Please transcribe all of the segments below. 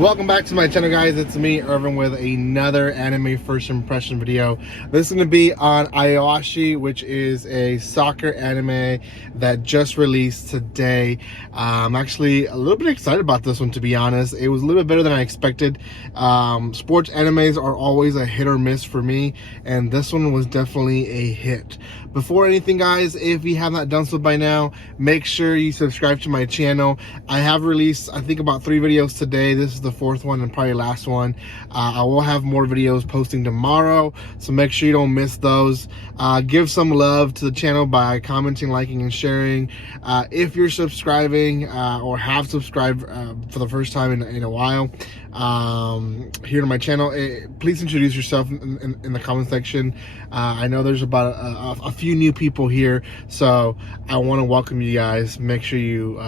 Welcome back to my channel, guys. It's me, Irvin, with another anime first impression video. This is going to be on Aoashi, which is a soccer anime that just released today. I'm actually a little bit excited about this one, to be honest. It was a little bit better than I expected. Sports animes are always a hit or miss for me, and this one was definitely a hit. Before anything, guys, if you have not done so by now, make sure you subscribe to my channel. I have released, I think, about 3 videos today. This is the 4th one and probably last one. I will have more videos posting tomorrow, so make sure you don't miss those. Give some love to the channel by commenting, liking, and sharing. If you're subscribing or have subscribed for the first time in a while here to my channel, please introduce yourself in the comment section. I know there's about a few new people here, so I want to welcome you guys. Make sure you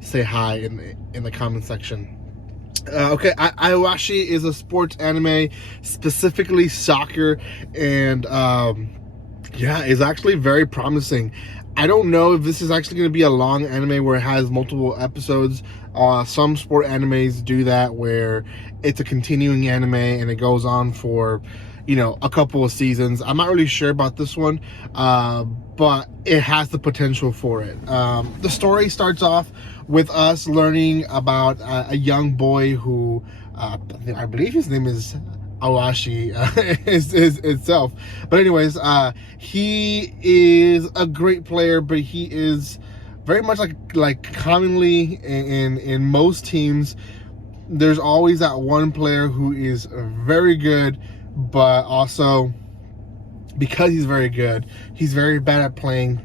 say hi in the comment section. Okay, Aoashi is a sports anime, specifically soccer, and yeah, it's actually very promising. I don't know if this is actually going to be a long anime where it has multiple episodes. Some sport animes do that, where it's a continuing anime and it goes on for, you know, a couple of seasons. I'm not really sure about this one, but it has the potential for it. The story starts off with us learning about a young boy who, I believe his name is Aoashi itself. But anyways, he is a great player, but he is very much like commonly in most teams, there's always that one player who is very good, but also, because he's very good, he's very bad at playing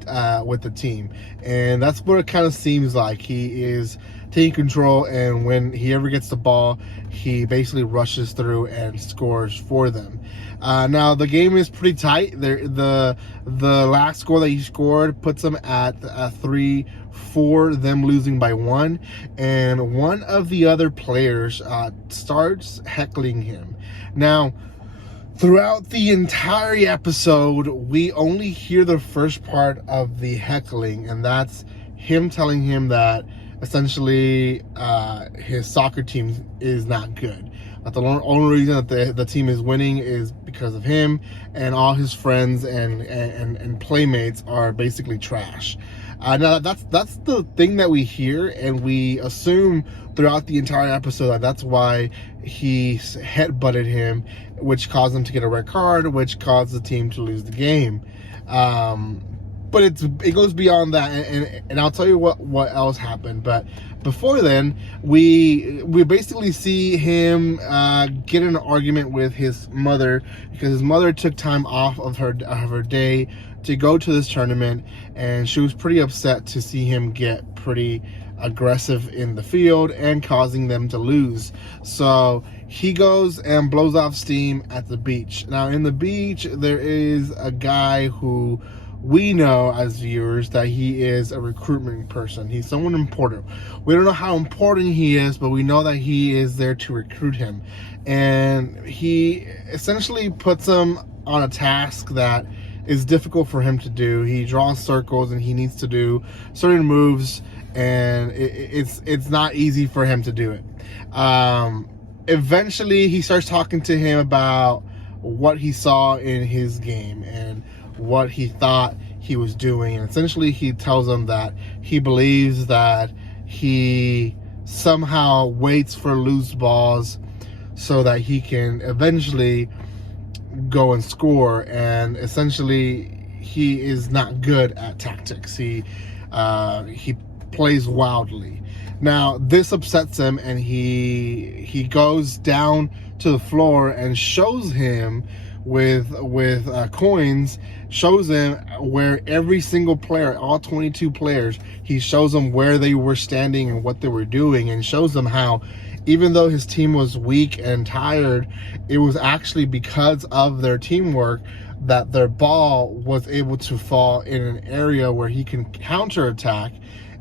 with the team. And that's what it kind of seems like. He is taking control, and when he ever gets the ball, he basically rushes through and scores for them. Now, the game is pretty tight. The last score that he scored puts him at 3-4, them losing by 1. And one of the other players starts heckling him. Now, throughout the entire episode, we only hear the first part of the heckling, and that's him telling him that essentially his soccer team is not good. But the only reason that the team is winning is because of him, and all his friends and playmates are basically trash. Now that's the thing that we hear, and we assume throughout the entire episode that that's why he headbutted him, which caused him to get a red card, which caused the team to lose the game. But it goes beyond that, and I'll tell you what else happened. But before then, we basically see him get in an argument with his mother, because his mother took time off of her day to go to this tournament, and she was pretty upset to see him get pretty aggressive in the field and causing them to lose. So he goes and blows off steam at the beach. Now, in the beach, there is a guy who we know as viewers that he is a recruitment person. He's someone important. We don't know how important he is, but we know that he is there to recruit him. And he essentially puts him on a task that is difficult for him to do. He draws circles and he needs to do certain moves, and it's not easy for him to do it. Eventually, he starts talking to him about what he saw in his game and what he thought he was doing, and essentially he tells him that he believes that he somehow waits for loose balls so that he can eventually go and score, and essentially he is not good at tactics. He plays wildly. Now, this upsets him, and he goes down to the floor and shows him with coins, shows him where every single player, all 22 players, he shows them where they were standing and what they were doing, and shows them how, even though his team was weak and tired, it was actually because of their teamwork that their ball was able to fall in an area where he can counterattack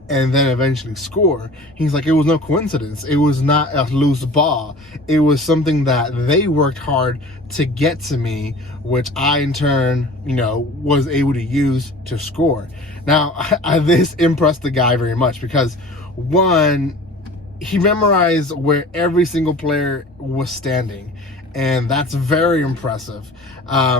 and then eventually score. He's like, it was no coincidence. It was not a loose ball. It was something that they worked hard to get to me, which I in turn, you know, was able to use to score. Now, this impressed the guy very much, because one, he memorized where every single player was standing, and that's very impressive.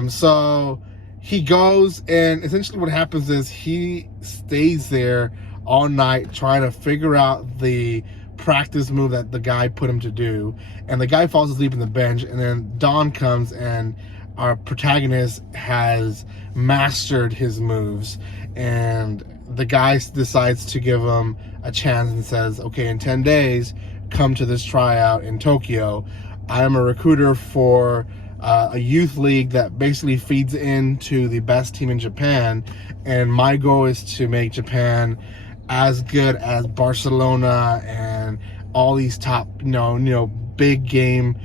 So he goes, and essentially what happens is he stays there all night trying to figure out the practice move that the guy put him to do, and the guy falls asleep in the bench, and then dawn comes and our protagonist has mastered his moves, and the guy decides to give him a chance and says, okay, in 10 days come to this tryout in Tokyo. I am a recruiter for a youth league that basically feeds into the best team in Japan, and my goal is to make Japan as good as Barcelona and all these top, big game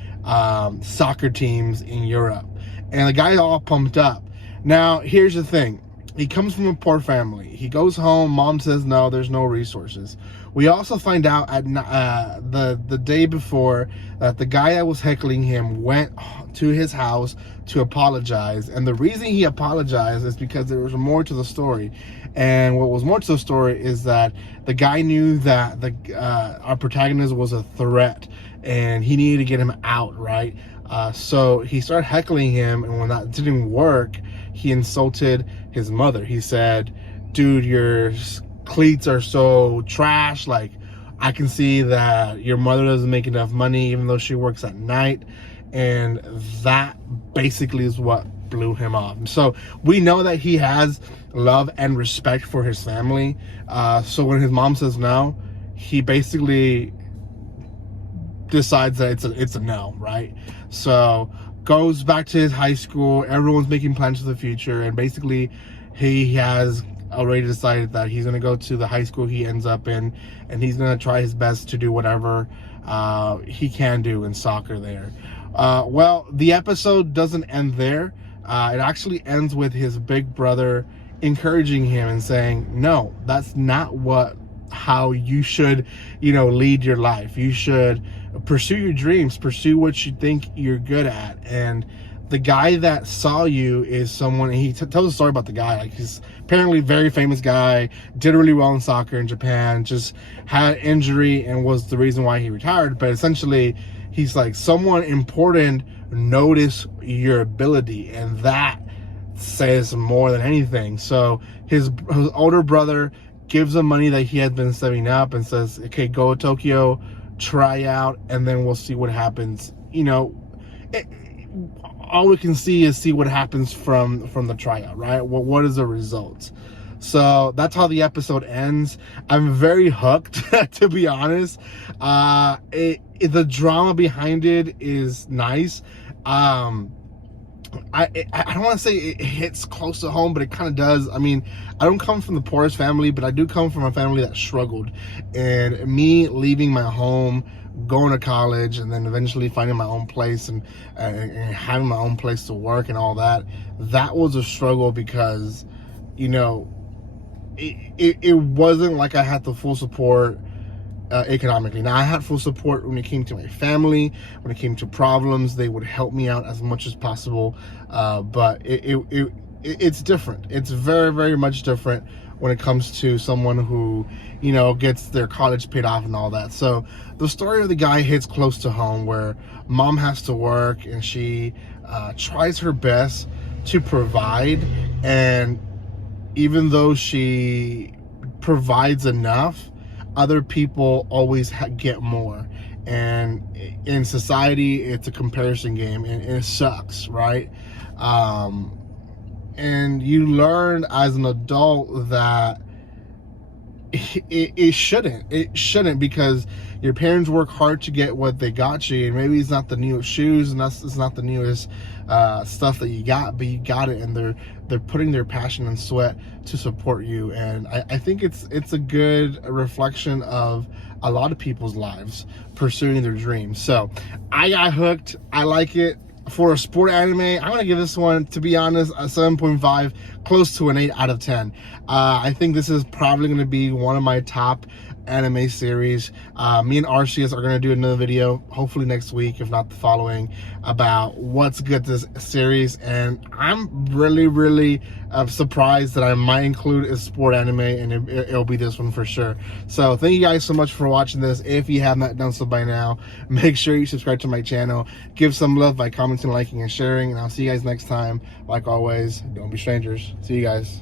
soccer teams in Europe. And the guy's all pumped up. Now, here's the thing. He comes from a poor family. He goes home. Mom says, no, there's no resources. We also find out at the day before that the guy that was heckling him went to his house to apologize. And the reason he apologized is because there was more to the story. And what was more to the story is that the guy knew that our protagonist was a threat and he needed to get him out, right? So he started heckling him, and when that didn't work, he insulted his mother. He said, dude, your cleats are so trash. Like, I can see that your mother doesn't make enough money even though she works at night. And that basically is what blew him off. So we know that he has love and respect for his family. So when his mom says no, he basically decides that it's a no, right? So goes back to his high school. Everyone's making plans for the future, and basically he has already decided that he's going to go to the high school he ends up in, and he's going to try his best to do whatever he can do in soccer there. Well, the episode doesn't end there. It actually ends with his big brother encouraging him and saying, no, that's not how you should, lead your life. You should pursue your dreams, pursue what you think you're good at. And the guy that saw you is someone, and he tells a story about the guy. Like, he's apparently a very famous guy, did really well in soccer in Japan, just had injury and was the reason why he retired. But essentially, he's like, someone important noticed your ability, and that says more than anything. So his older brother gives him money that he had been saving up and says, okay, go to Tokyo, try out, and then we'll see what happens. All we can see what happens from the tryout, right? What is the results? So that's how the episode ends. I'm very hooked, to be honest. The drama behind it is nice. I don't want to say it hits close to home, but it kind of does. I mean, I don't come from the poorest family, but I do come from a family that struggled. And me leaving my home, going to college, and then eventually finding my own place and having my own place to work and all that, that was a struggle because, it wasn't like I had the full support economically. Now, I had full support when it came to my family. When it came to problems, they would help me out as much as possible. But it's different. It's very, very much different when it comes to someone who, gets their college paid off and all that. So the story of the guy hits close to home, where mom has to work and she tries her best to provide. And even though she provides enough, other people always get more. And in society, it's a comparison game, and it sucks, right? And you learn as an adult that it shouldn't, because your parents work hard to get what they got you, and maybe it's not the newest shoes, and it's not the newest stuff that you got, but you got it, and they're putting their passion and sweat to support you. And I think it's a good reflection of a lot of people's lives pursuing their dreams. So I got hooked. I like it. For a sport anime, I'm gonna give this one, to be honest, a 7.5, close to an 8 out of 10. I think this is probably gonna be one of my top anime series. Me and Arceus are going to do another video, hopefully next week, if not the following, about what's good to this series. And I'm really surprised that I might include a sport anime, and it'll be this one for sure. So thank you guys so much for watching this. If you have not done so by now, make sure you subscribe to my channel. Give some love by commenting, liking, and sharing. And I'll see you guys next time. Like always, don't be strangers. See you guys.